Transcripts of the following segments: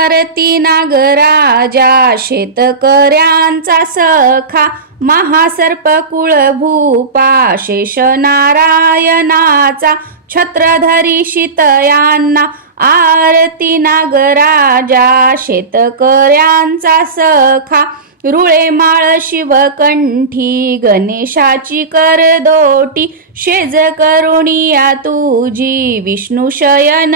आरती नागराजा शेतकऱ्यांचा सखा, महासर्प कुळभूपा शेष नारायणाचा, छत्रधरी शितयांना आरती नागराजा शेतकऱ्यांचा सखा, रुळे माळ शिवकंठी गणेशाची करदोटी, शेज करुणिया तुझी विष्णू शयन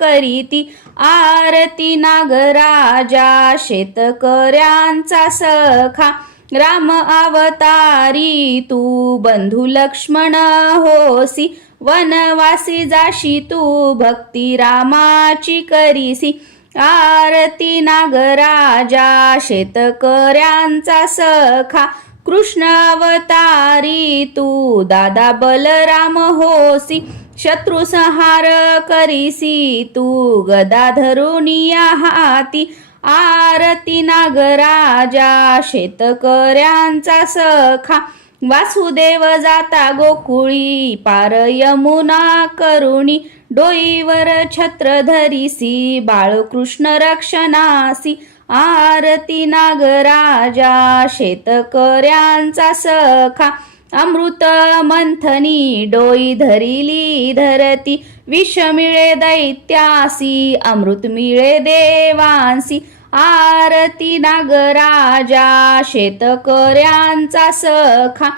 करीती, आरती नागराजा शेतकऱ्यांचा सखा, राम अवतारी तू बंधू लक्ष्मण होसी, वनवासी जाशी तू भक्ती रामाची करीसी, आरती नागराजा शेतकऱ्यांचा सखा, कृष्ण अवतारी तू दादा बलराम होसी, शत्रु संहार करीसी तू गदा धरुनिया हाती, आरती नागराजा शेतकऱ्यांचा सखा, वासुदेव जाता गोकुळी पार यमुना करुणी, डोईवर छत्र धरिसी बाळकृष्ण रक्षणासी, आरती नागराजा शेतकऱ्यांचा सखा, अमृत मंथनी डोई धरिली धरती, विष मिळे दैत्यासी अमृत मिळे देवांसी, आरती नागराजा शेतकऱ्यांचा सखा,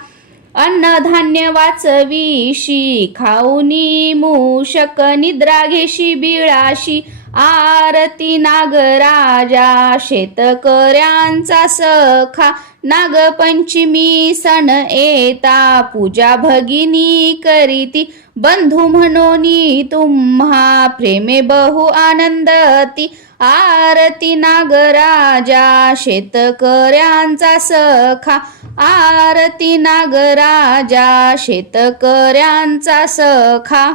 अन्नधान्य वाचविशी खाऊनी मूषक, निद्रा घेशी बिळाशी, आरती नागराजा शेतकऱ्यांचा सखा, नागपंचमी सण येता पूजा भगिनी करीती, बंधू म्हणूनी तुम्हा प्रेमे बहु आनंदती, आरती नागराजा शेतकऱ्यांचा सखा, आरती नागराजा शेतकऱ्यांचा सखा.